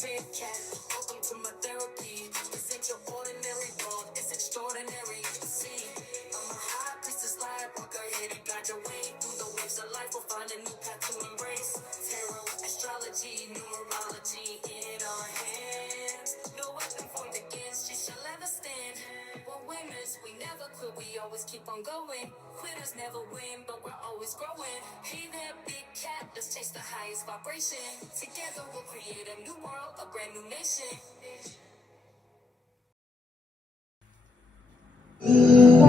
big cat. Welcome to my therapy. This ain't your ordinary world, it's extraordinary. See, I'm a high priestess, light walker, here to guide your way through the waves of life. We'll find a new path to embrace. Tarot, astrology, numerology in our hands. No weapon formed against you shall ever stand. We're winners, we never quit, we always keep on going. Quitters never win, but we're always growing. Hey there, big cat, let's chase the highest vibration. Together we'll create a new world, a brand new nation.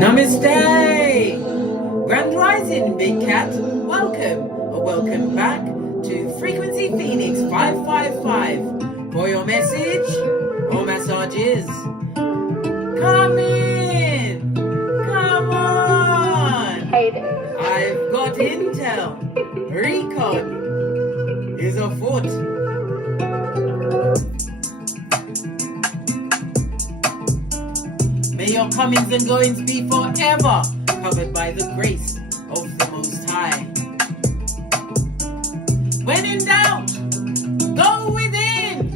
Namaste! Grand Rising, Big Cat. Welcome or welcome back to Frequency Phoenix 555. For your message or massages, come in! Come on! Hey there. I've got intel. Recon is afoot. May your comings and goings be forever covered by the grace of the Most High. When in doubt, go within.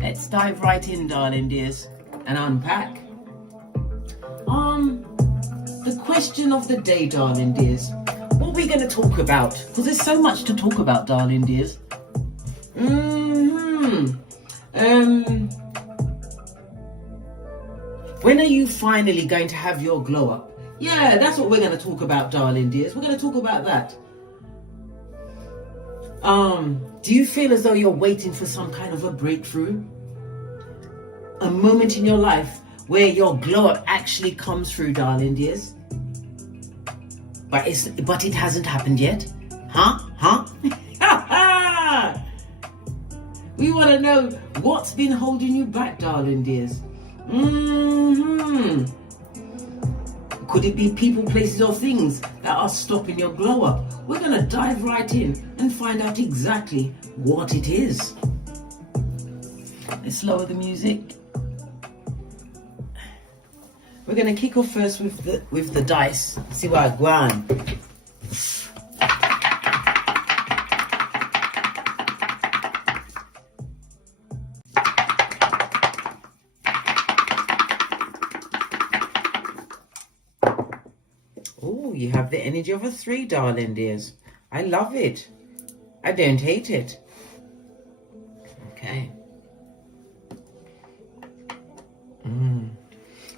Let's dive right in, darling dears, and unpack. The question of the day, darling dears. What are we going to talk about? Because there's so much to talk about, darling dears. When are you finally going to have your glow up? Yeah, that's what we're going to talk about, darling dears. We're going to talk about that. Do you feel as though you're waiting for some kind of a breakthrough? A moment in your life where your glow up actually comes through, darling dears. But it hasn't happened yet. Huh? We want to know what's been holding you back, darling dears. Could it be people, places, or things that are stopping your glow up? We're going to dive right in and find out exactly what it is. Let's lower the music. We're going to kick off first with the dice. See what I go on. Oh, you have the energy of a 3, darling dears. I love it. I don't hate it. Okay.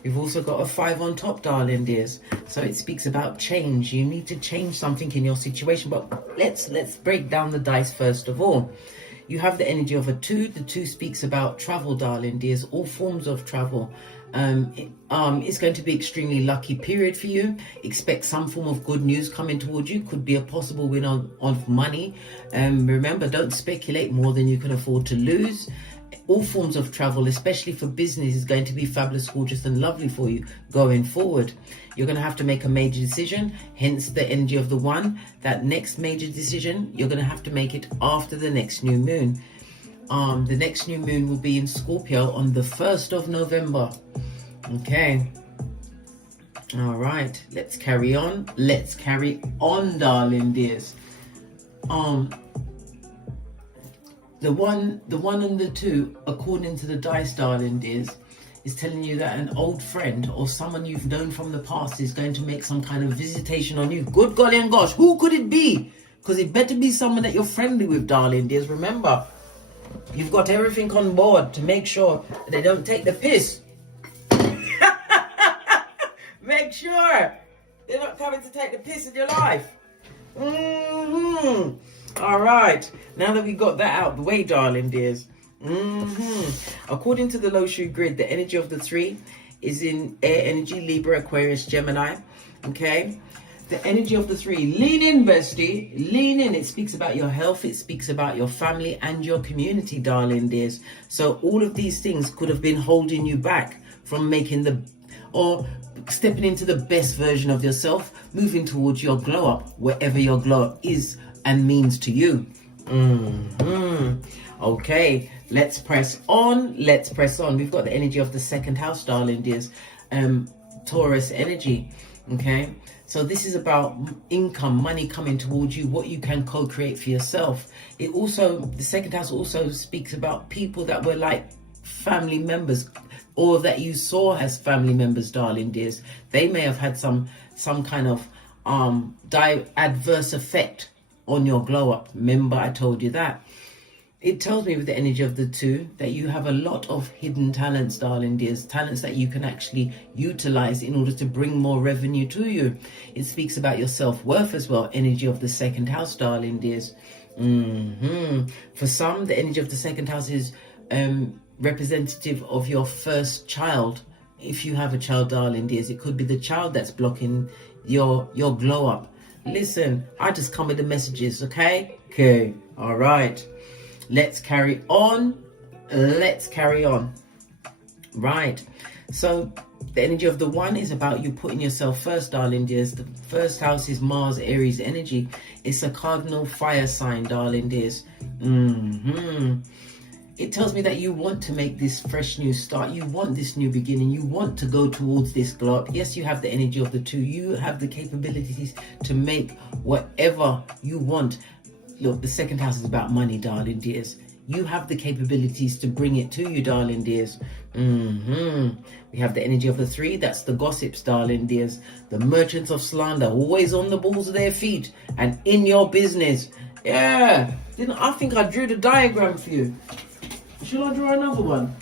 We've also got a 5 on top, darling dears. So it speaks about change. You need to change something in your situation. But let's break down the dice first of all. You have the energy of a 2. The 2 speaks about travel, darling dears. All forms of travel. It's going to be extremely lucky period for you. Expect some form of good news coming towards you. Could be a possible win of money. Remember, don't speculate more than you can afford to lose. All forms of travel, especially for business, is going to be fabulous, gorgeous and lovely for you going forward. You're going to have to make a major decision, hence the energy of the 1. That next major decision, you're going to have to make it after the next new moon. The next new moon will be in Scorpio on the 1st of November. Okay. All right. Let's carry on. Let's carry on, darling dears. The one and the 2, according to the dice, darling dears, is telling you that an old friend or someone you've known from the past is going to make some kind of visitation on you. Good golly and gosh, who could it be? Because it better be someone that you're friendly with, darling dears. Remember, you've got everything on board to make sure they don't take the piss. Make sure they're not coming to take the piss in your life. All right, now that we got that out of the way, darling dears. According to the Loshu grid, the energy of the 3 is in air energy, Libra, Aquarius, Gemini. Okay, the energy of the 3, lean in, bestie, lean in. It speaks about your health, it speaks about your family and your community, darling dears. So all of these things could have been holding you back from making or stepping into the best version of yourself, moving towards your glow up, wherever your glow up is and means to you. Okay, let's press on. Let's press on. We've got the energy of the second house, darling dears. Taurus energy. Okay, so this is about income, money coming towards you, what you can co-create for yourself. It also, the second house also speaks about people that were like family members, or that you saw as family members, darling dears. They may have had some kind of adverse effect on your glow up. Remember, I told you that. It tells me with the energy of the 2 that you have a lot of hidden talents, darling dears, talents that you can actually utilize in order to bring more revenue to you. It speaks about your self-worth as well, energy of the second house, darling dears. For some, the energy of the second house is representative of your first child. If you have a child, darling dears, it could be the child that's blocking your glow up. Listen, I just come with the messages, okay? Okay, all right. Let's carry on. Let's carry on. Right. So the energy of the 1 is about you putting yourself first, darling dears. The first house is Mars, Aries energy. It's a cardinal fire sign, darling dears. It tells me that you want to make this fresh new start. You want this new beginning. You want to go towards this glow up. Yes, you have the energy of the 2. You have the capabilities to make whatever you want. Look, the second house is about money, darling dears. You have the capabilities to bring it to you, darling dears. We have the energy of the 3. That's the gossips, darling dears. The merchants of slander, always on the balls of their feet and in your business. Yeah. I think I drew the diagram for you. Should I draw another one?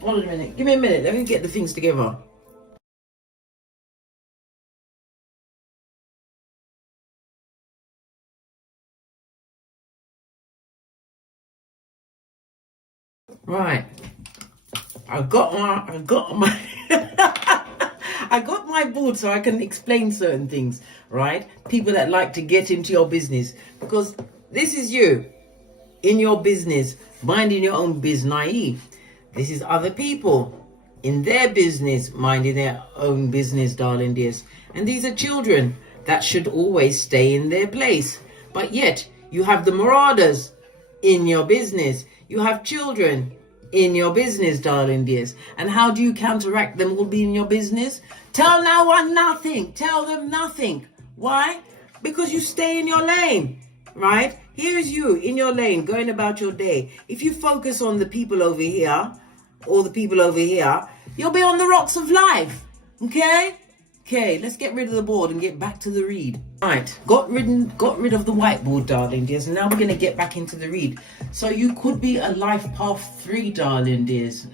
Hold on a minute. Give me a minute. Let me get the things together. Right. I got my I got my board so I can explain certain things, right? People that like to get into your business, because this is you in your business, minding your own business, naive. This is other people in their business, minding their own business, darling dears. And these are children that should always stay in their place. But yet, you have the marauders in your business. You have children in your business, darling dears. And how do you counteract them all being in your business? Tell no one nothing. Tell them nothing. Why? Because you stay in your lane, right? Here is you in your lane, going about your day. If you focus on the people over here, or the people over here, you'll be on the rocks of life, okay? Okay, let's get rid of the board and get back to the read. Right, got rid of the whiteboard, darling dears, and now we're going to get back into the read. So you could be a life path 3, darling dears.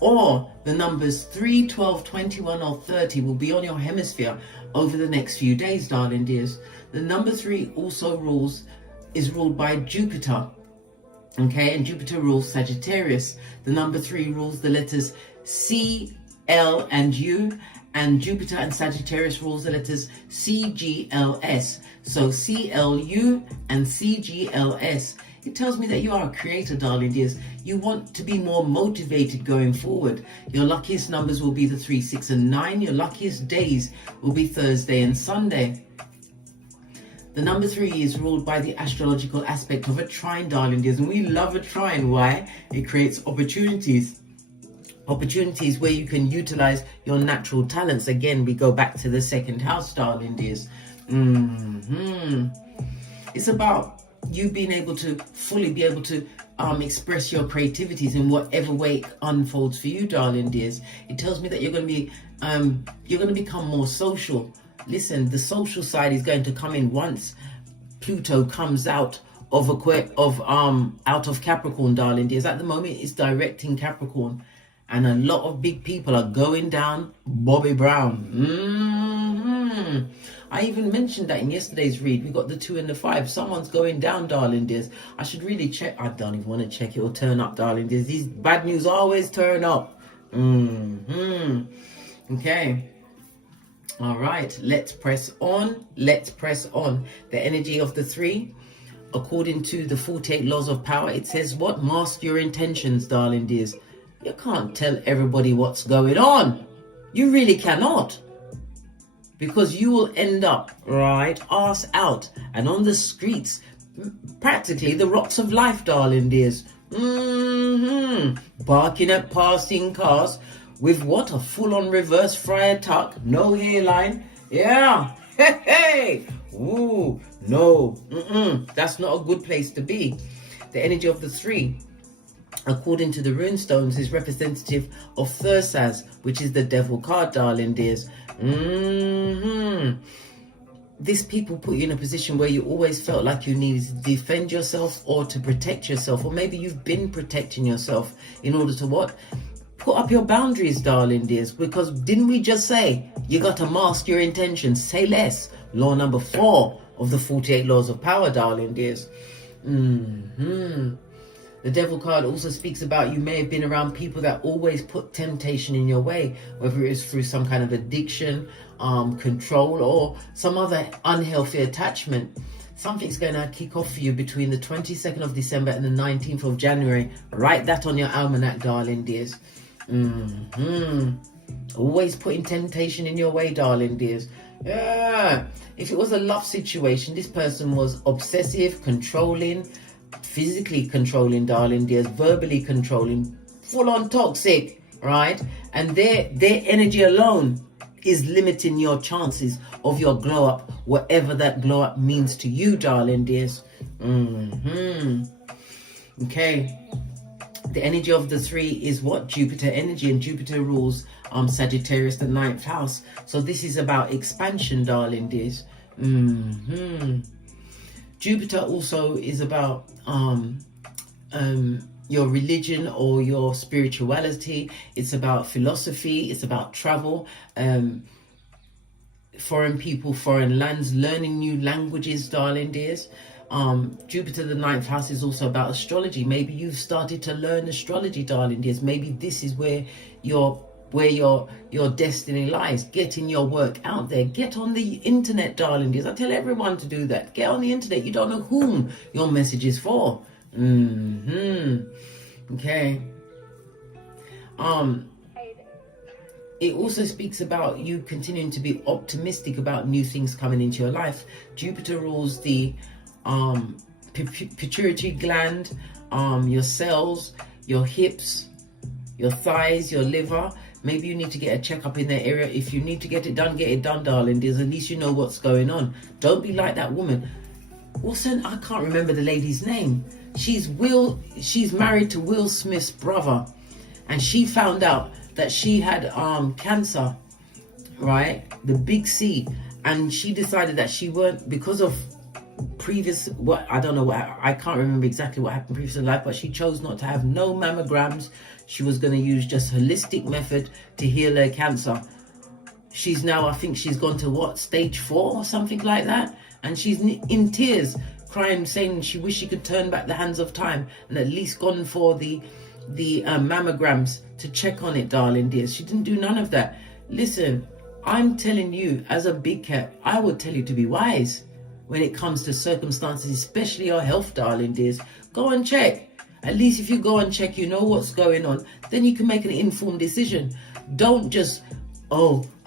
Or the numbers 3, 12, 21, or 30 will be on your hemisphere over the next few days, darling dears. The number 3 also is ruled by Jupiter. Okay, and Jupiter rules Sagittarius. The number 3 rules the letters C, L, and U. And Jupiter and Sagittarius rules the letters C, G, L, S. So C, L, U and C, G, L, S. It tells me that you are a creator, darling dears. You want to be more motivated going forward. Your luckiest numbers will be the 3, 6, and 9. Your luckiest days will be Thursday and Sunday. The number 3 is ruled by the astrological aspect of a trine, darling dears. And we love a trine. Why? It creates opportunities. Opportunities where you can utilize your natural talents. Again, we go back to the second house, darling dears. It's about you being able to fully be able to express your creativities in whatever way it unfolds for you, darling dears. It tells me that you're going to become more social. Listen, the social side is going to come in once Pluto comes out of Capricorn, darling dears. At the moment, it's direct in Capricorn. And a lot of big people are going down Bobby Brown. I even mentioned that in yesterday's read. We got the 2 and the 5. Someone's going down, darling dears. I should really check. I don't even want to check. It will turn up, darling dears. These bad news always turn up. Okay. All right. Let's press on. Let's press on. The energy of the 3. According to the 48 laws of power, it says what? Mask your intentions, darling dears. You can't tell everybody what's going on. You really cannot. Because you will end up, right, arse out and on the streets practically the rocks of life, darling dears. Barking at passing cars with what? A full-on reverse friar tuck, no hairline. Yeah. Hey. Ooh, no. That's not a good place to be. The energy of the 3, according to the runestones, is representative of Thursaz, which is the devil card, darling dears. This people put you in a position where you always felt like you needed to defend yourself or to protect yourself, or maybe you've been protecting yourself in order to what? Put up your boundaries, darling dears, because didn't we just say you got to mask your intentions? Say less. Law number 4 of the 48 laws of power, darling dears. The devil card also speaks about you may have been around people that always put temptation in your way, whether it's through some kind of addiction, control, or some other unhealthy attachment. Something's going to kick off for you between the 22nd of December and the 19th of January. Write that on your almanac, darling dears. Always putting temptation in your way, darling dears. Yeah. If it was a love situation, this person was obsessive, controlling, physically controlling, darling dears, verbally controlling, full on toxic, right? And their energy alone is limiting your chances of your glow up, whatever that glow up means to you, darling dears. Okay. The energy of the 3 is what? Jupiter energy, and Jupiter rules Sagittarius, the 9th house. So this is about expansion, darling dears. Jupiter also is about your religion or your spirituality. It's about philosophy. It's about travel, foreign people, foreign lands, learning new languages, darling dears. Jupiter, the 9th house, is also about astrology. Maybe you've started to learn astrology, darling dears. Maybe this is where your destiny lies. Getting your work out there. Get on the internet, darling dears. I tell everyone to do that. Get on the internet. You don't know whom your message is for. Okay. It also speaks about you continuing to be optimistic about new things coming into your life. Jupiter rules the pituitary gland, your cells, your hips, your thighs, your liver. Maybe you need to get a checkup in that area. If you need to get it done, darling dears. At least you know what's going on. Don't be like that woman. Also, I can't remember the lady's name. She's married to Will Smith's brother, and she found out that she had cancer, right? The big C, and she decided that she weren't, because of previous, I can't remember exactly what happened previous in life, but she chose not to have no mammograms. She was going to use just holistic method to heal her cancer. She's now, I think she's gone to stage 4 or something like that, and she's in tears, crying, saying she wished she could turn back the hands of time and at least gone for the mammograms to check on it, darling dears. She didn't do none of that. Listen, I'm telling you, as a big cat, I would tell you to be wise when it comes to circumstances, especially your health, darling dears. Go and check. At least if you go and check, you know what's going on. Then you can make an informed decision. Don't just,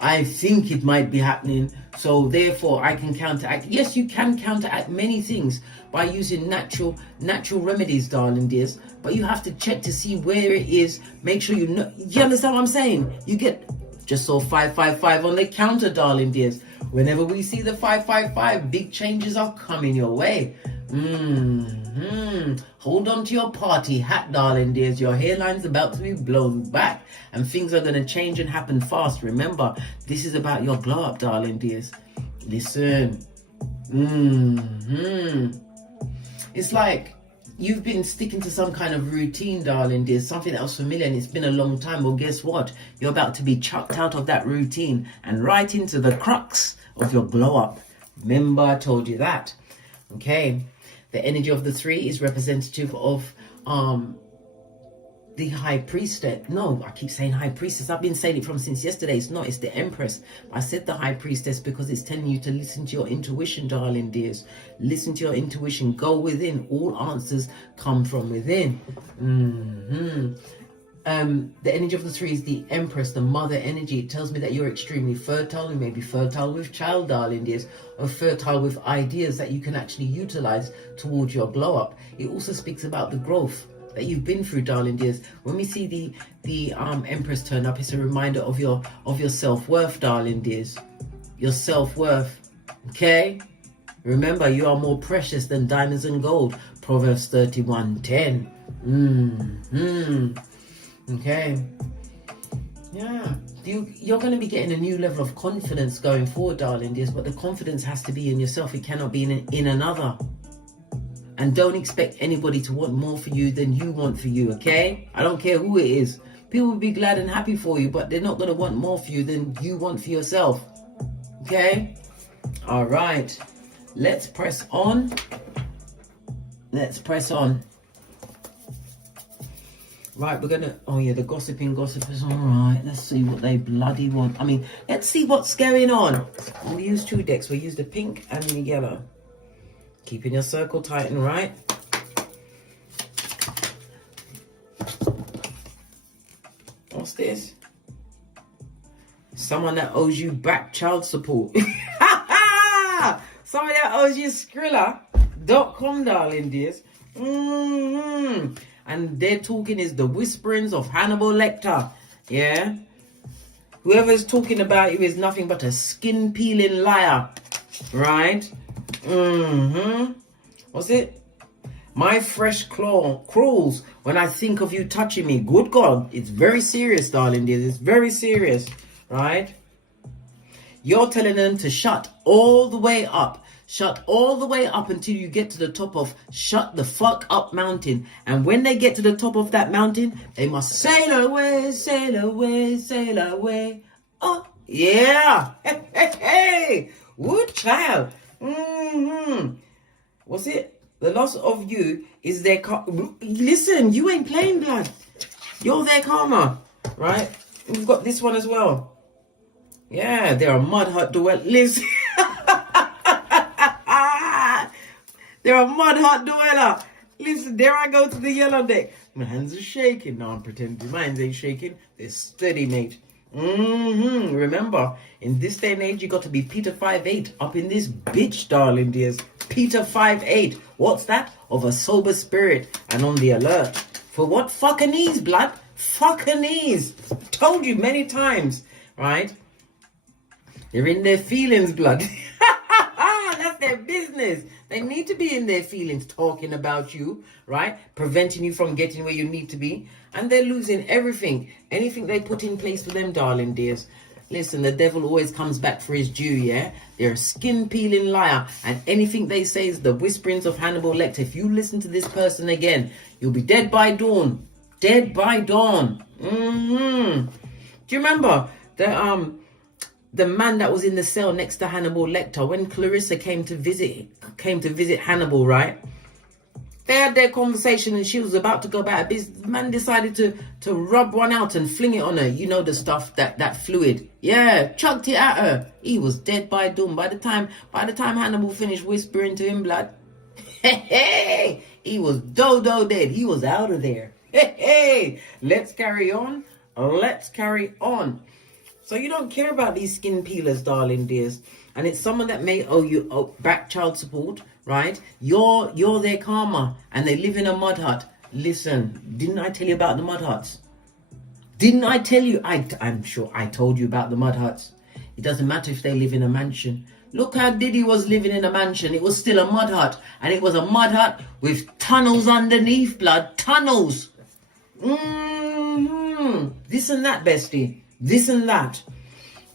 I think it might be happening, so therefore I can counteract. Yes, you can counteract many things by using natural remedies, darling dears. But you have to check to see where it is. Make sure you know. You understand what I'm saying? You get, just saw 555 on the counter, darling dears. Whenever we see the 555, big changes are coming your way. Hold on to your party hat, darling dears. Your hairline's about to be blown back, and things are going to change and happen fast. Remember, this is about your glow up, darling dears. Listen. It's like you've been sticking to some kind of routine, darling dears, something that was familiar, and it's been a long time. Well, guess what? You're about to be chucked out of that routine and right into the crux of your glow up. Remember, I told you that. Okay. The energy of the 3 is representative of the high priestess. No, I keep saying high priestess. I've been saying it from since yesterday. It's not. It's the empress. I said the high priestess because it's telling you to listen to your intuition, darling dears. Listen to your intuition. Go within. All answers come from within. the energy of the 3 is the Empress, the mother energy. It tells me that you're extremely fertile. You may be fertile with child, darling dears, or fertile with ideas that you can actually utilize towards your glow up. It also speaks about the growth that you've been through, darling dears. When we see the Empress turn up, it's a reminder of your self-worth, darling dears. Your self-worth. Okay? Remember, you are more precious than diamonds and gold. Proverbs 31:10. Okay. Yeah. You're going to be getting a new level of confidence going forward, darling dears, but the confidence has to be in yourself. It cannot be in another. And don't expect anybody to want more for you than you want for you, okay? I don't care who it is. People will be glad and happy for you, but they're not going to want more for you than you want for yourself. Okay? All right. Let's press on. Let's press on. Right, we're going to... Oh, yeah, the gossipers. All right, let's see what they bloody want. I mean, let's see what's going on. We use 2 decks. We use the pink and the yellow. Keeping your circle tight and right. What's this? Someone that owes you back child support. Someone that owes you Skrilla.com, darling dears. And they're talking is the whisperings of Hannibal Lecter. Yeah? Whoever's talking about you is nothing but a skin-peeling liar. Right? What's it? My fresh claw crawls when I think of you touching me. Good God. It's very serious, darling dears. It's very serious. Right? You're telling them to shut all the way up. Shut all the way up until you get to the top of Shut the Fuck Up Mountain. And when they get to the top of that mountain, they must sail away, sail away, sail away. Oh, yeah. Hey, hey, hey. Wood child. What's it? The loss of you is their listen, you ain't playing, blood. You're their karma. Right? We've got this one as well. Yeah, they're a mud hut dweller. Listen. They're a mud hut dweller. Listen, there I go to the yellow deck. My hands are shaking. No, I'm pretending mine ain't shaking. They're steady, mate. Remember, in this day and age, you got to be Peter 5'8" up in this bitch, darling dears. Peter 5'8". What's that? Of a sober spirit and on the alert. For what? Fucking ease, blood. Fucking ease. Told you many times, right? They're in their feelings, blood. That's their business. They need to be in their feelings talking about you, right? Preventing you from getting where you need to be. And they're losing everything. Anything they put in place for them, darling dears. Listen, the devil always comes back for his due, yeah? They're a skin-peeling liar. And anything they say is the whisperings of Hannibal Lecter. If you listen to this person again, you'll be dead by dawn. Dead by dawn. Do you remember the man that was in the cell next to Hannibal Lecter when Clarissa came to visit Hannibal, right? They had their conversation and she was about to go about business. The man decided to rub one out and fling it on her. You know the stuff, that fluid. Yeah, chucked it at her. He was dead by dawn. By the time Hannibal finished whispering to him, blood, he was dodo dead. He was out of there. Let's carry on. Let's carry on. So you don't care about these skin peelers, darling dears. And it's someone that may owe you back child support, right? You're their karma and they live in a mud hut. Listen, didn't I tell you about the mud huts? Didn't I tell you? I'm sure I told you about the mud huts. It doesn't matter if they live in a mansion. Look how Diddy was living in a mansion. It was still a mud hut. And it was a mud hut with tunnels underneath, blood. Tunnels. This and that, bestie. This and that.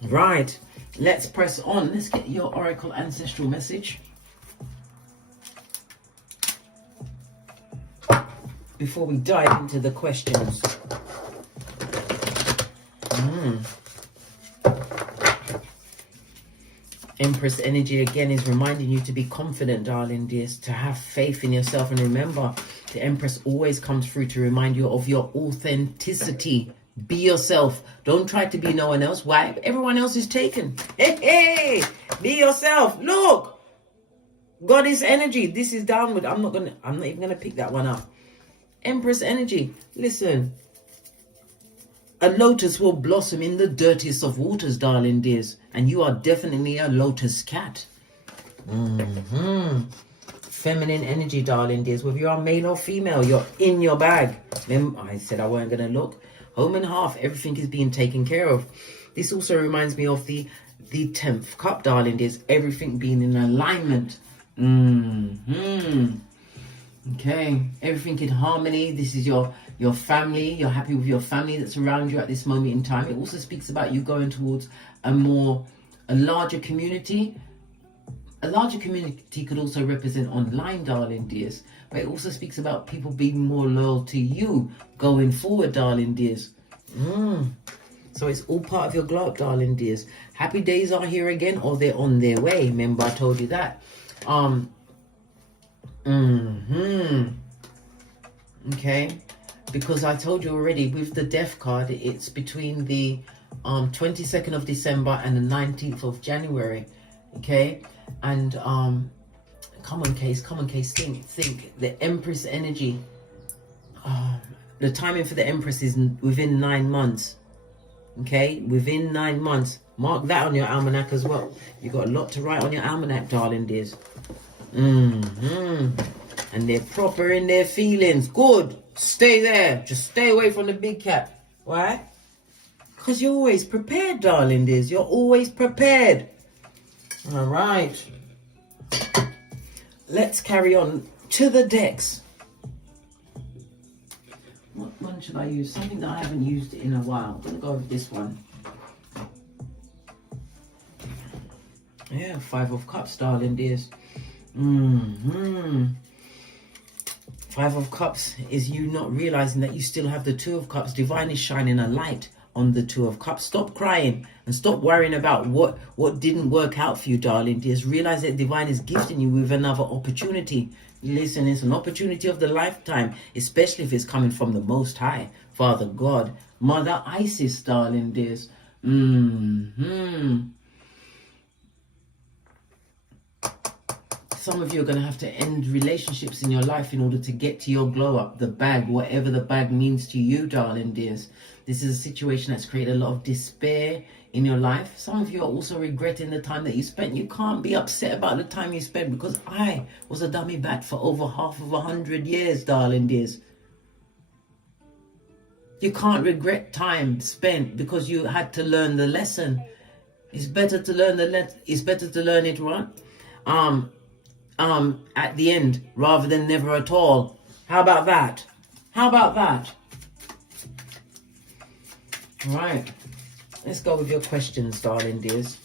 Right. Let's press on. Let's get your oracle ancestral message. Before we dive into the questions. Empress energy again is reminding you to be confident, darling dears, to have faith in yourself. And remember, the Empress always comes through to remind you of your authenticity. Be yourself. Don't try to be no one else. Why? Everyone else is taken. Hey, be yourself. Look, Goddess energy. This is downward. I'm not even gonna pick that one up. Empress energy. Listen, A lotus will blossom in the dirtiest of waters, darling dears. And you are definitely a lotus cat. Feminine energy, darling dears. Whether you are male or female, you're in your bag. I said I weren't going to look. Home and half, everything is being taken care of. This also reminds me of the 10th cup, darling dears. Everything being in alignment. Okay, everything in harmony. This is your family. You're happy with your family that's around you at this moment in time. It also speaks about you going towards a larger community. A larger community could also represent online, darling dears. But it also speaks about people being more loyal to you going forward, darling dears. So it's all part of your glow up, darling dears. Happy days are here again, or they're on their way. Remember, I told you that. Okay, because I told you already with the death card, it's between the 22nd of December and the 19th of January. Okay, and come on case, think the Empress energy. The timing for the Empress is within 9 months. Okay, within 9 months. Mark that on your almanac as well. You got a lot to write on your almanac, darling dears. And they're proper in their feelings. Good. Stay there. Just stay away from the big cat. Why? Because you're always prepared, darling dears. You're always prepared. All right. Let's carry on to the decks. What one should I use? Something that I haven't used in a while. I'm going to go with this one. Yeah, 5 of Cups, darling dears. 5 of Cups is you not realizing that you still have the 2 of Cups. Divine is shining a light on the 2 of Cups. Stop crying and stop worrying about what didn't work out for you, darling dears. Realize that Divine is gifting you with another opportunity. Listen, it's an opportunity of the lifetime, especially if it's coming from the Most High, Father God, Mother Isis, darling dears. Some of you are going to have to end relationships in your life in order to get to your glow up, the bag, whatever the bag means to you, darling dears. This is a situation that's created a lot of despair in your life. Some of you are also regretting the time that you spent. You can't be upset about the time you spent, because I was a dummy bat for over half of 100 years, darling dears. You can't regret time spent because you had to learn the lesson. It's better to learn it's better to learn it right at the end rather than never at all. How about that? How about that? All right, let's go with your questions, darling dears.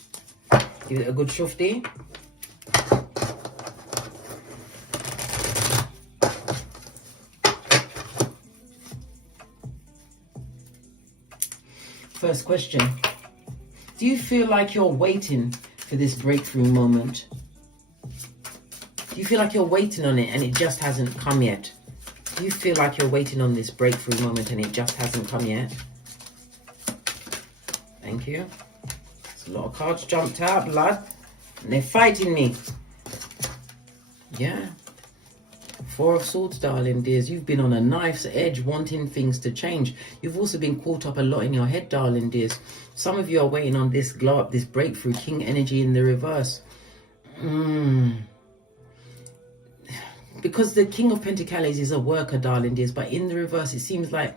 Give it a good shufti. First question. Do you feel like you're waiting for this breakthrough moment? Do you feel like you're waiting on it and it just hasn't come yet? Do you feel like you're waiting on this breakthrough moment and it just hasn't come yet? Thank you. There's a lot of cards jumped out, blood. And they're fighting me. Yeah. 4 of Swords, darling dears. You've been on a knife's edge wanting things to change. You've also been caught up a lot in your head, darling dears. Some of you are waiting on this glow up, this breakthrough. King energy in the reverse. Because the King of Pentacles is a worker, darling dears. But in the reverse, it seems like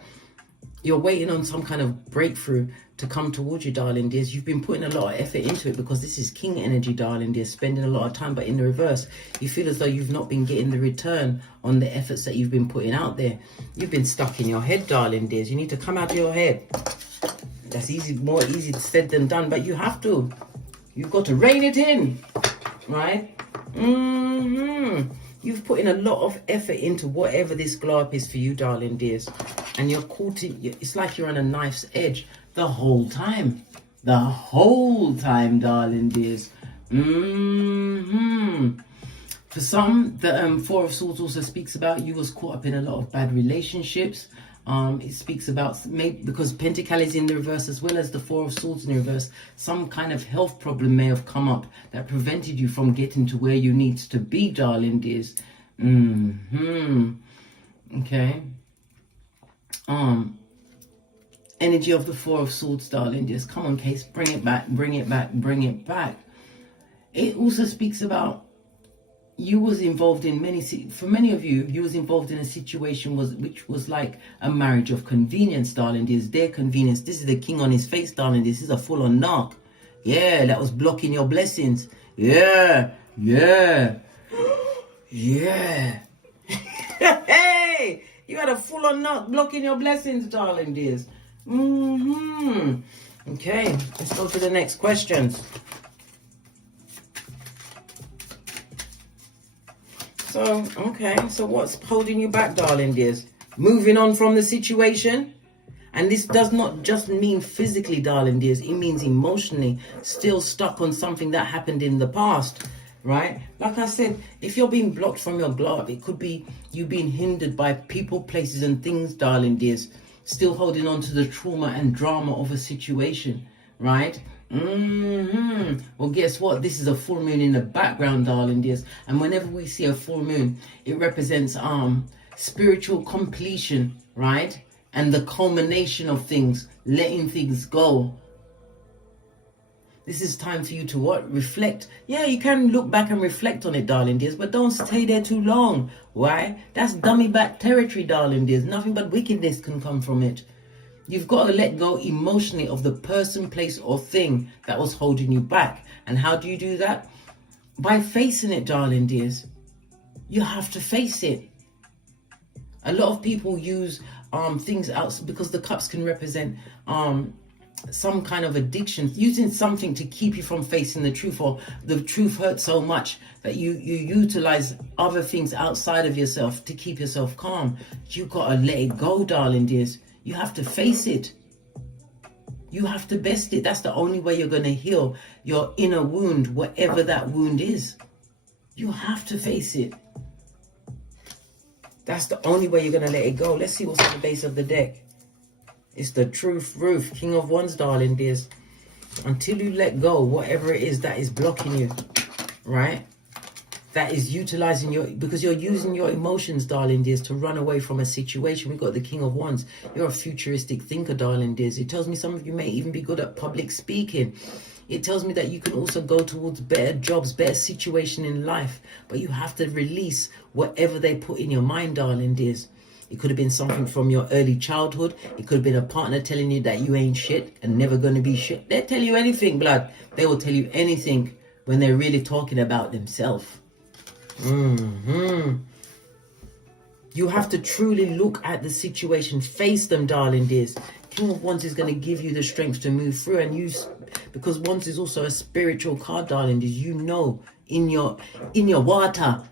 you're waiting on some kind of breakthrough to come towards you, darling dears. You've been putting a lot of effort into it because this is King energy, darling dears, spending a lot of time. But in the reverse, you feel as though you've not been getting the return on the efforts that you've been putting out there. You've been stuck in your head, darling dears. You need to come out of your head. That's more easy said than done, but you have to. You've got to rein it in, right? You've put in a lot of effort into whatever this glow up is for you, darling dears. And you're caught in, it's like you're on a knife's edge the whole time. The whole time, darling dears. For some, the 4 of Swords also speaks about you was caught up in a lot of bad relationships. It speaks about, maybe because Pentacle is in the reverse as well as the 4 of Swords in the reverse, some kind of health problem may have come up that prevented you from getting to where you need to be, darling dears. Okay. energy of the Four of Swords, darling dears. Come on, Case, bring it back, bring it back, bring it back. It also speaks about you was involved in for many of you, you was involved in a situation which was like a marriage of convenience, darling dears. Their convenience. This is the king on his face, darling. This is a full-on knock. Yeah, that was blocking your blessings. Yeah, yeah, yeah. Hey, you had a full-on knock blocking your blessings, darling dears. Okay, let's go to the next questions. So, okay, so what's holding you back, darling dears? Moving on from the situation. And this does not just mean physically, darling dears. It means emotionally. Still stuck on something that happened in the past, right? Like I said, if you're being blocked from your glow up, it could be you being hindered by people, places, and things, darling dears. Still holding on to the trauma and drama of a situation, right? Well, guess what? This is a full moon in the background, darling dears. And whenever we see a full moon, it represents spiritual completion, right? And the culmination of things, letting things go. This is time for you to what? Reflect. Yeah, you can look back and reflect on it, darling dears, but don't stay there too long. Why? That's dummy back territory, darling dears. Nothing but wickedness can come from it. You've got to let go emotionally of the person, place, or thing that was holding you back. And how do you do that? By facing it, darling dears. You have to face it. A lot of people use things out because the cups can represent some kind of addiction, using something to keep you from facing the truth, or the truth hurts so much that you utilize other things outside of yourself to keep yourself calm. You got to let it go, darling dears. You have to face it. You have to best it. That's the only way you're going to heal your inner wound, whatever that wound is. You have to face it. That's the only way you're going to let it go. Let's see what's at the base of the deck. It's the truth roof, King of Wands, darling dears. Until you let go, whatever it is that is blocking you, right? That is utilizing because you're using your emotions, darling dears, to run away from a situation. We've got the King of Wands. You're a futuristic thinker, darling dears. It tells me some of you may even be good at public speaking. It tells me that you can also go towards better jobs, better situation in life. But you have to release whatever they put in your mind, darling dears. It could have been something from your early childhood. It could have been a partner telling you that you ain't shit and never going to be shit. They'll tell you anything, blood. They will tell you anything when they're really talking about themselves. You have to truly look at the situation, face them, darling dears. King of Wands is going to give you the strength to move through, and because Wands is also a spiritual card, darling dears. You know in your water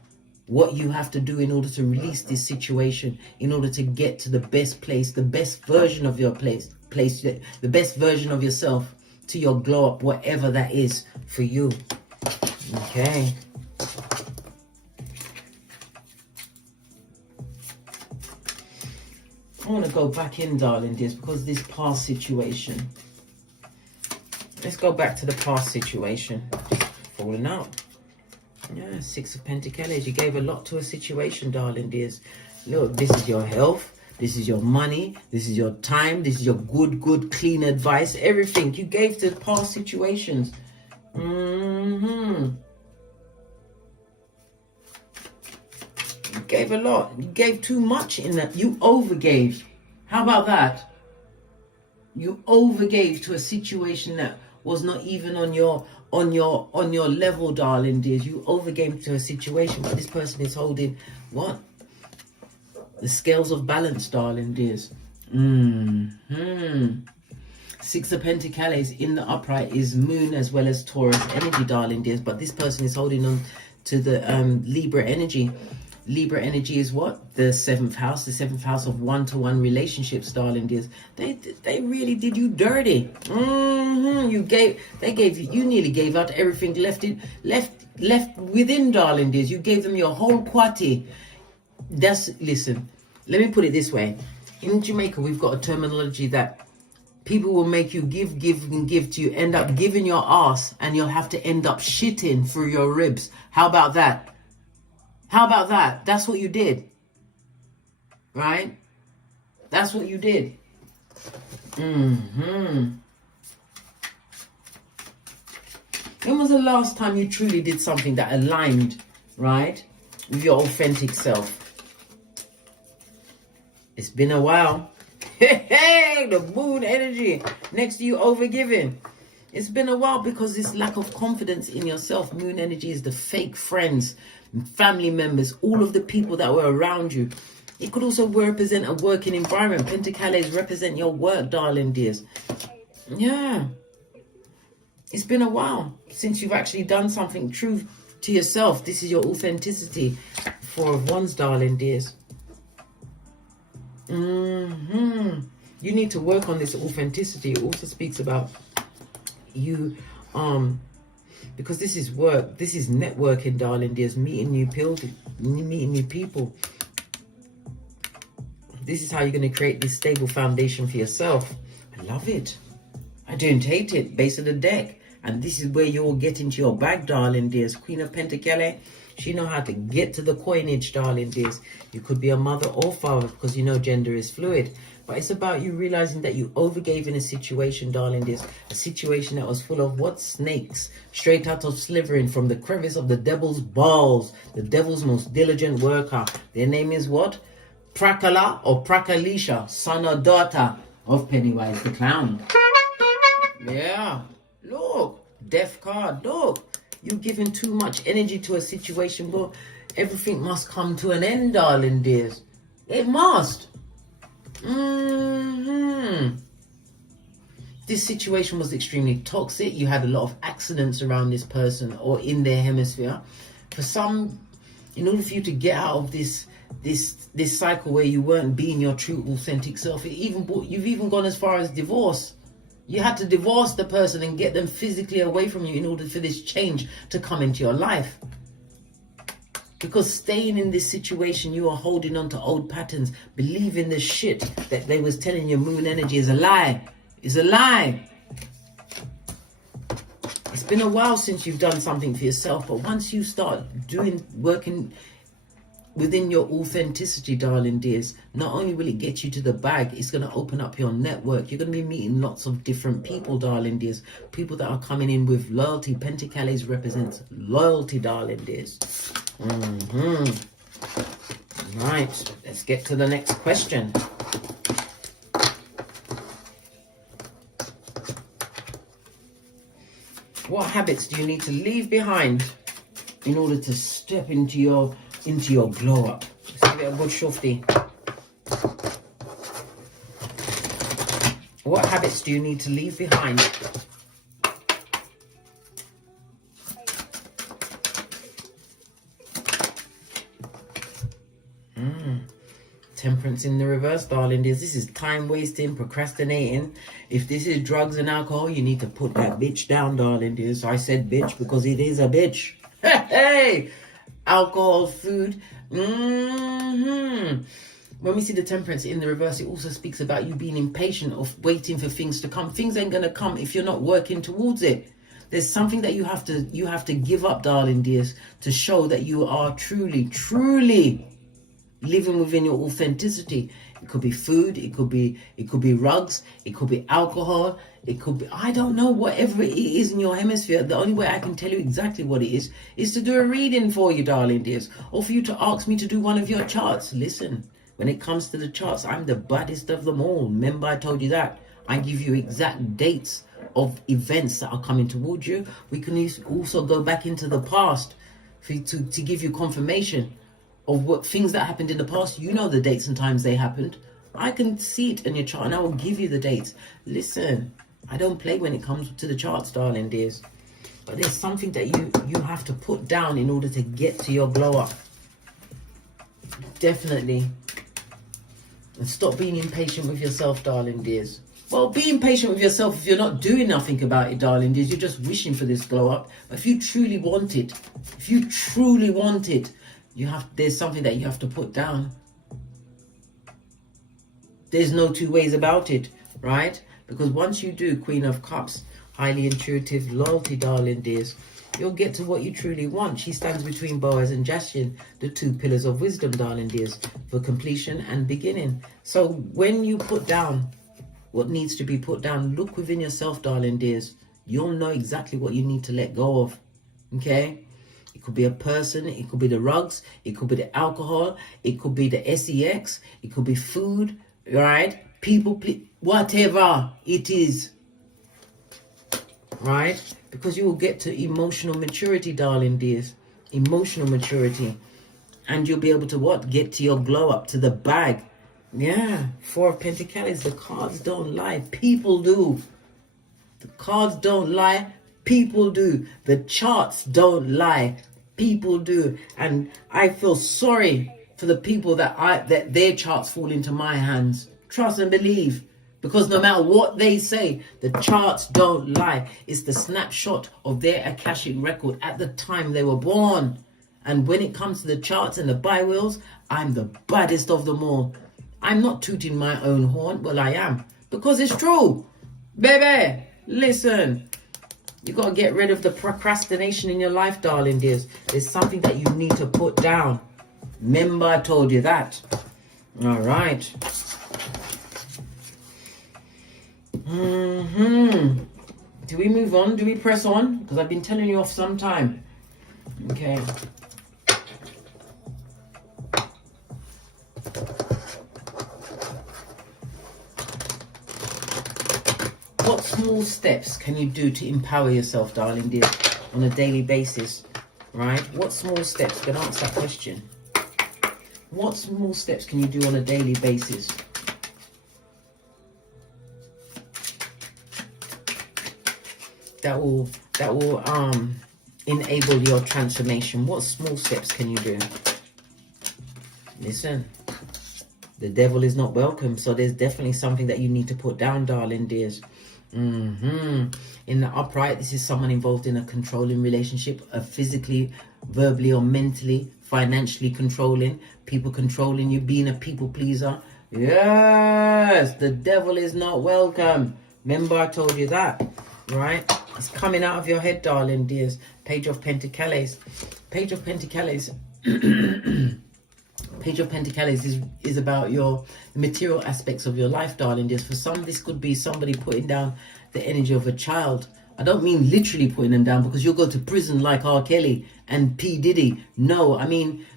what you have to do in order to release this situation, in order to get to the best place, the best version of your place, the best version of yourself, to your glow up, whatever that is for you. Okay. I want to go back in, darling dears, because this past situation. Let's go back to the past situation. Falling out. Yeah, Six of Pentacles. You gave a lot to a situation, darling dears. Look, this is your health. This is your money. This is your time. This is your good, clean advice. Everything you gave to past situations. You gave a lot. You gave too much in that. You overgave. How about that? You overgave to a situation that was not even on your level, darling dears. You overgave to a situation, but this person is holding what? The scales of balance, darling dears. Six of Pentacles in the upright is Moon as well as Taurus energy, darling dears. But this person is holding on to the Libra energy. Libra energy is what? The seventh house of one-to-one relationships, darling dears. They really did you dirty. You nearly gave out everything left within, darling dears. You gave them your whole quati. Listen, let me put it this way. In Jamaica, we've got a terminology that people will make you give to you, end up giving your ass, and you'll have to end up shitting through your ribs. How about that? How about that? That's what you did. Right? That's what you did. When was the last time you truly did something that aligned, right, with your authentic self? It's been a while. Hey, the moon energy next to you overgiving. It's been a while because this lack of confidence in yourself. Moon energy is the fake friends, family members, all of the people that were around you. It could also represent a working environment. Pentacles represent your work, darling dears. Yeah. It's been a while since you've actually done something true to yourself. This is your authenticity. Four of Wands, darling dears. You need to work on this authenticity. It also speaks about you, because this is work. This is networking, darling dears. Meeting new people. This is how you're going to create this stable foundation for yourself. I love it. I don't hate it. Base of the deck. And this is where you'll get into your bag, darling dears. Queen of Pentacles. She know how to get to the coinage, darling dears. You could be a mother or father because you know gender is fluid. But it's about you realizing that you overgave in a situation, darling dears. A situation that was full of what? Snakes. Straight out of slithering from the crevice of the devil's balls. The devil's most diligent worker. Their name is what? Prakala or Prakalisha, son or daughter of Pennywise the Clown. Yeah. Look. Death card. Look. You're giving too much energy to a situation, but everything must come to an end, darling dears. It must. This situation was extremely toxic. You had a lot of accidents around this person or in their hemisphere. For some, in order for you to get out of this cycle where you weren't being your true authentic self, you've even gone as far as divorce. You had to divorce the person and get them physically away from you in order for this change to come into your life. Because staying in this situation, you are holding on to old patterns, believing the shit that they was telling you. Moon energy is a lie. It's a lie. It's been a while since you've done something for yourself, but once you start working within your authenticity, darling dears, not only will it get you to the bag, it's going to open up your network. You're going to be meeting lots of different people, darling dears. People that are coming in with loyalty. Pentacles represents loyalty, darling dears. Right, let's get to the next question. What habits do you need to leave behind in order to step into your glow up? Let's give it a good shufty. What habits do you need to leave behind? Temperance in the reverse, darling dears. This is time wasting, procrastinating. If this is drugs and alcohol, you need to put that bitch down, darling dears. I said bitch because it is a bitch. Hey! Alcohol, food. When we see the temperance in the reverse, it also speaks about you being impatient of waiting for things to come. Things ain't gonna come if you're not working towards it. There's something that you have to give up, darling dears, to show that you are truly living within your authenticity. It could be food, it could be rugs, it could be alcohol, it could be, I don't know, whatever it is in your hemisphere. The only way I can tell you exactly what it is to do a reading for you, darling dears, or for you to ask me to do one of your charts. Listen, when it comes to the charts, I'm the baddest of them all. Remember I told you that. I give you exact dates of events that are coming towards you. We can also go back into the past to give you confirmation of what things that happened in the past. You know the dates and times they happened. I can see it in your chart and I will give you the dates. Listen, I don't play when it comes to the charts, darling dears. But there's something that you have to put down in order to get to your glow up. Definitely. And stop being impatient with yourself, darling dears. Well, be impatient with yourself if you're not doing nothing about it, darling dears. You're just wishing for this glow up. But if you truly want it, there's something that you have to put down. There's no two ways about it, right? Because once you do, Queen of Cups, highly intuitive, loyalty, darling dears, you'll get to what you truly want. She stands between Boaz and Jashin, the two pillars of wisdom, darling dears, for completion and beginning. So when you put down what needs to be put down. Look within yourself, darling dears. You'll know exactly what you need to let go of. Okay? It could be a person, it could be the rugs, it could be the alcohol, it could be the sex, it could be food, right? People, whatever it is, right? Because you will get to emotional maturity, darling dears. Emotional maturity. And you'll be able to what? Get to your glow up, to the bag. Yeah, Four of Pentacles, the cards don't lie. People do. The cards don't lie. People do. The charts don't lie. People do. And I feel sorry for the people that their charts fall into my hands. Trust and believe. Because no matter what they say, the charts don't lie. It's the snapshot of their Akashic record at the time they were born. And when it comes to the charts and the bi-wheels, I'm the baddest of them all. I'm not tooting my own horn. Well, I am. Because it's true. Baby, listen. You got to get rid of the procrastination in your life, darling dears. There's something that you need to put down. Remember, I told you that. All right. Do we move on? Do we press on? Because I've been telling you off some time. Okay. What small steps can you do to empower yourself, darling dear, on a daily basis, right? What small steps? Can answer that question. What small steps can you do on a daily basis? That will enable your transformation. What small steps can you do? Listen, the devil is not welcome, so there's definitely something that you need to put down, darling dears. In the upright, this is someone involved in a controlling relationship, a physically, verbally or mentally, financially controlling, people controlling you, being a people pleaser. Yes, the devil is not welcome. Remember, I told you that, right? It's coming out of your head, darling dears. Page of Pentacles. Page of Pentacles. Page of Pentacles is about the material aspects of your life, darling dears. For some, this could be somebody putting down the energy of a child. I don't mean literally putting them down, because you'll go to prison like R. Kelly and P. Diddy. No, I mean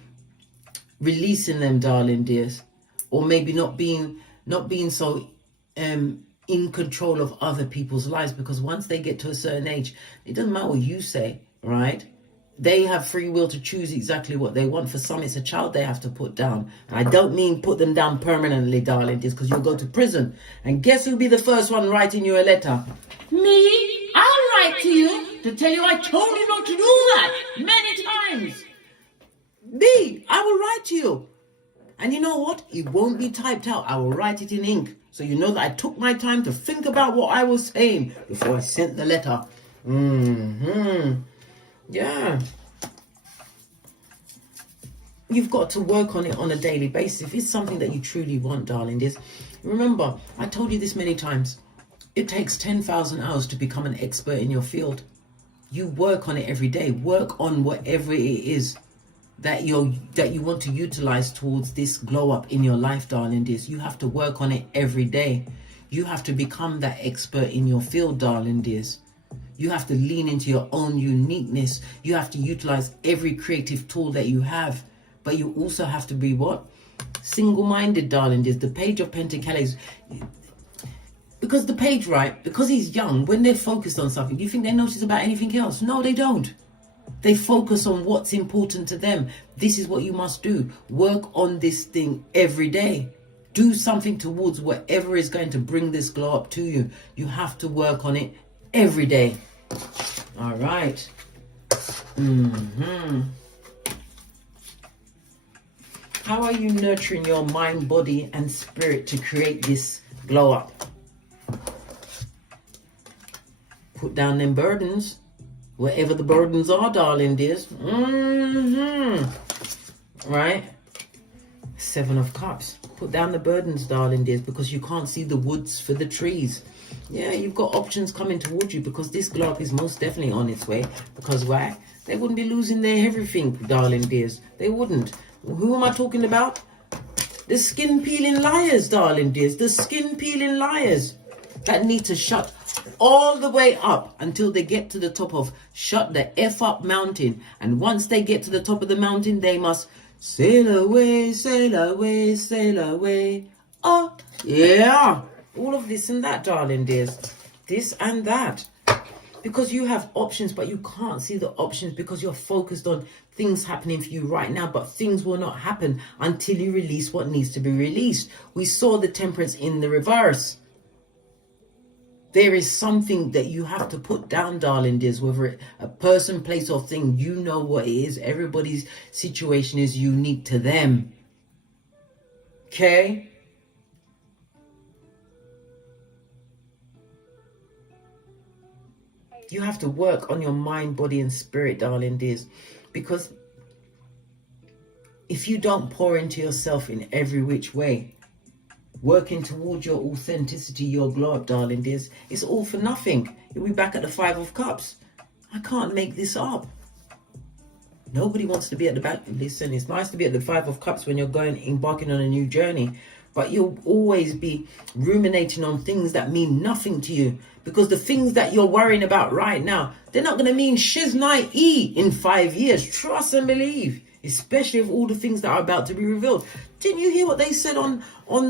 releasing them, darling dears. Or maybe not being so in control of other people's lives, because once they get to a certain age, it doesn't matter what you say, right? They have free will to choose exactly what they want. For some, it's a child they have to put down. And I don't mean put them down permanently, darling, just because you'll go to prison. And guess who'll be the first one writing you a letter? Me? I'll write to you to tell you I told you not to do that many times. Me? I will write to you. And you know what? It won't be typed out. I will write it in ink. So you know that I took my time to think about what I was saying before I sent the letter. Yeah. You've got to work on it on a daily basis. If it's something that you truly want, darling, this. Remember, I told you this many times. It takes 10,000 hours to become an expert in your field. You work on it every day. Work on whatever it is that you want to utilize towards this glow up in your life, darling dears. You have to work on it every day. You have to become that expert in your field, darling dears. You have to lean into your own uniqueness. You have to utilize every creative tool that you have. But you also have to be what? Single-minded, darling dears. The Page of Pentacles. Because the page, right? Because he's young, when they're focused on something, do you think they notice about anything else? No, they don't. They focus on what's important to them. This is what you must do. Work on this thing every day. Do something towards whatever is going to bring this glow up to you. You have to work on it every day. All right. How are you nurturing your mind, body, and spirit to create this glow up? Put down them burdens. Wherever the burdens are, darling dears. Right? Seven of Cups. Put down the burdens, darling dears, because you can't see the woods for the trees. Yeah, you've got options coming towards you, because this glow up is most definitely on its way. Because why? They wouldn't be losing their everything, darling dears. They wouldn't. Who am I talking about? The skin peeling liars, darling dears. The skin peeling liars. that need to shut all the way up until they get to the top of shut the F up mountain. And once they get to the top of the mountain, they must sail away, sail away, sail away. Oh, yeah. All of this and that, darling dears. This and that. Because you have options, but you can't see the options because you're focused on things happening for you right now. But things will not happen until you release what needs to be released. We saw the Temperance in the reverse. There is something that you have to put down, darling dears, whether it's a person, place, or thing. You know what it is. Everybody's situation is unique to them. Okay? You have to work on your mind, body, and spirit, darling dears. Because if you don't pour into yourself in every which way, working towards your authenticity, your glow up, darling dears, it's all for nothing. You'll be back at the 5 of Cups. I can't make this up. Nobody wants to be at the back. Listen, it's nice to be at the 5 of Cups when you're embarking on a new journey. But you'll always be ruminating on things that mean nothing to you. Because the things that you're worrying about right now, they're not going to mean shiznai in 5 years. Trust and believe. Especially if all the things that are about to be revealed. Didn't you hear what they said on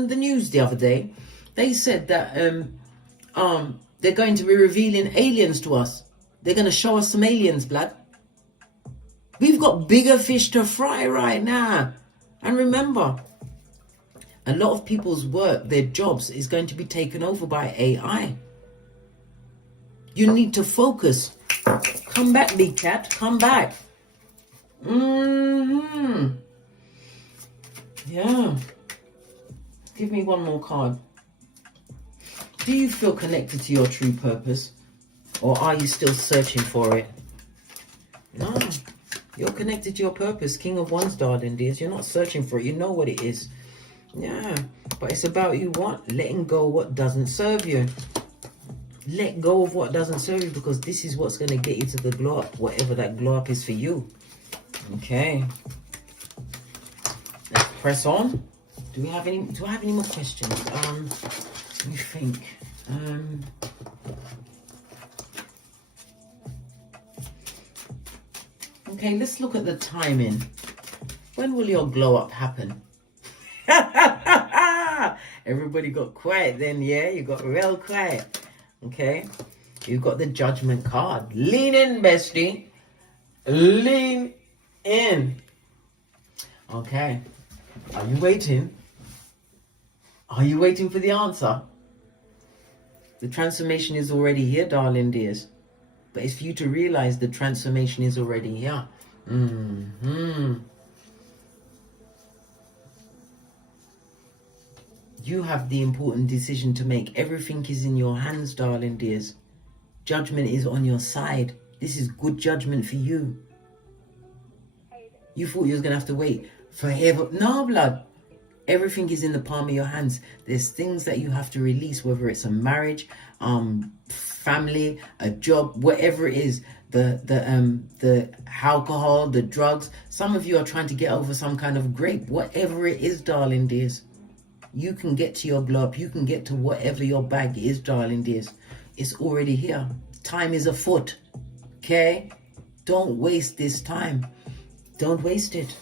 the news the other day? They said that they're going to be revealing aliens to us. They're going to show us some aliens, blood. We've got bigger fish to fry right now. And remember, a lot of people's work, their jobs, is going to be taken over by AI. You need to focus. Come back, big cat. Come back. Yeah. Give me one more card. Do you feel connected to your true purpose? Or are you still searching for it? No. You're connected to your purpose. King of Wands, darling dears. You're not searching for it. You know what it is. Yeah. But it's about you letting go of what doesn't serve you. Let go of what doesn't serve you, because this is what's going to get you to the glow up, whatever that glow up is for you. Okay. Let's press on. Do I have any more questions? Let me think. Okay, let's look at the timing. When will your glow up happen? Everybody got quiet then, yeah? You got real quiet. Okay, you've got the Judgment card. Lean in, bestie. Lean in. Okay, are you waiting? Are you waiting for the answer? The transformation is already here, darling dears. But it's for you to realize the transformation is already here. You have the important decision to make. Everything is in your hands, darling dears. Judgment is on your side. This is good judgment for you. You thought you was going to have to wait forever. No, blood. Everything is in the palm of your hands. There's things that you have to release, whether it's a marriage, family, a job, whatever it is. The alcohol, the drugs. Some of you are trying to get over some kind of grape. Whatever it is, darling dears. You can get to your glow up. You can get to whatever your bag is, darling dears. It's already here. Time is afoot. Okay? Don't waste this time. Don't waste it.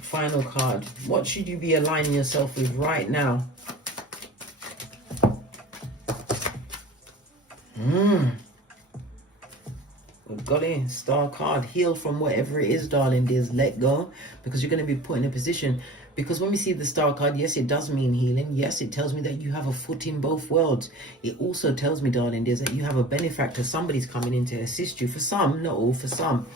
Final card. What should you be aligning yourself with right now? Golly, Star card. Heal from whatever it is, darling dears. Let go, because you're going to be put in a position. Because when we see the Star card, yes, it does mean healing. Yes, it tells me that you have a foot in both worlds. It also tells me, darling dears, that you have a benefactor. Somebody's coming in to assist you. For some, not all, for some.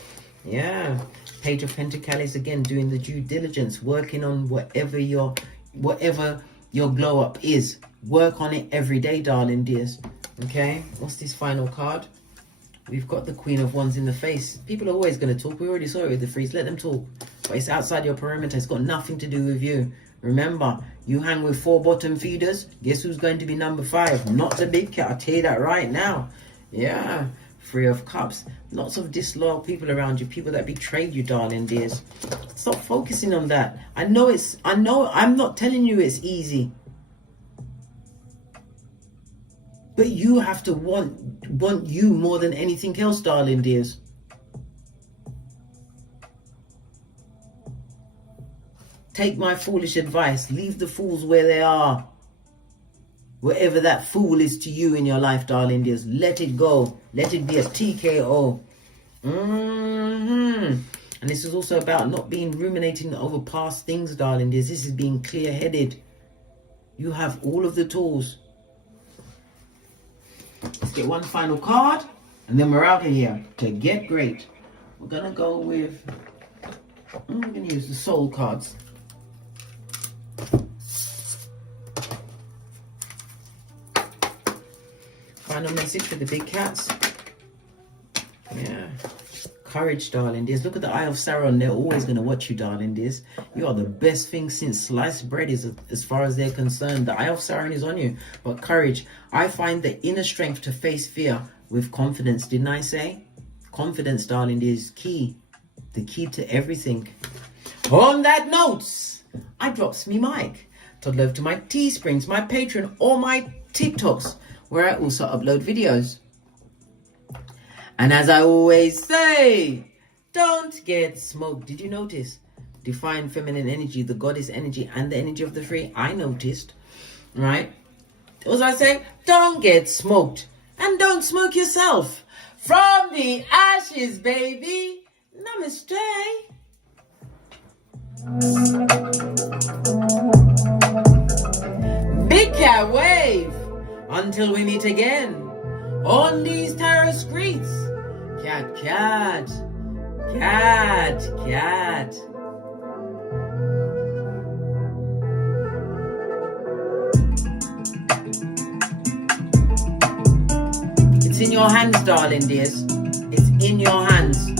Yeah. Page of Pentacles, again, doing the due diligence, working on whatever your glow up is. Work on it every day, darling dears. Okay, what's this final card? We've got the Queen of Wands in the face. People are always going to talk. We already saw it with the freeze. Let them talk. But it's outside your perimeter. It's got nothing to do with you. Remember, you hang with 4 bottom feeders. Guess who's going to be number 5? Not the big cat. I'll tell you that right now. Yeah. Three of Cups. Lots of disloyal people around you, people that betrayed you, darling dears. Stop focusing on that. I know I'm not telling you it's easy. But you have to want you more than anything else, darling dears. Take my foolish advice. Leave the fools where they are. Wherever that fool is to you in your life, darling dears, let it go. Let it be a TKO. And this is also about not being ruminating over past things, darling dears. This is being clear-headed. You have all of the tools. Let's get one final card, and then we're out of here to get great. We're going to go with... I'm going to use the soul cards. Final message for the big cats. Yeah. Courage, darling dears. Look at the Eye of Sauron. They're always going to watch you, darling dears. You are the best thing since sliced bread is as far as they're concerned. The Eye of Sauron is on you. But courage. I find the inner strength to face fear with confidence. Didn't I say? Confidence, darling dears, is key. The key to everything. On that note, I drops me mic. Toddle over to my Teesprings, my Patreon, or my TikToks, where I also upload videos. And as I always say, don't get smoked. Did you notice? Define feminine energy, the goddess energy, and the energy of the three. I noticed, right? What was I say? Don't get smoked. And don't smoke yourself. From the ashes, baby. Namaste. Big cat wave. Until we meet again on these tarot streets. Cat, cat, cat, cat. It's in your hands, darling dears. It's in your hands.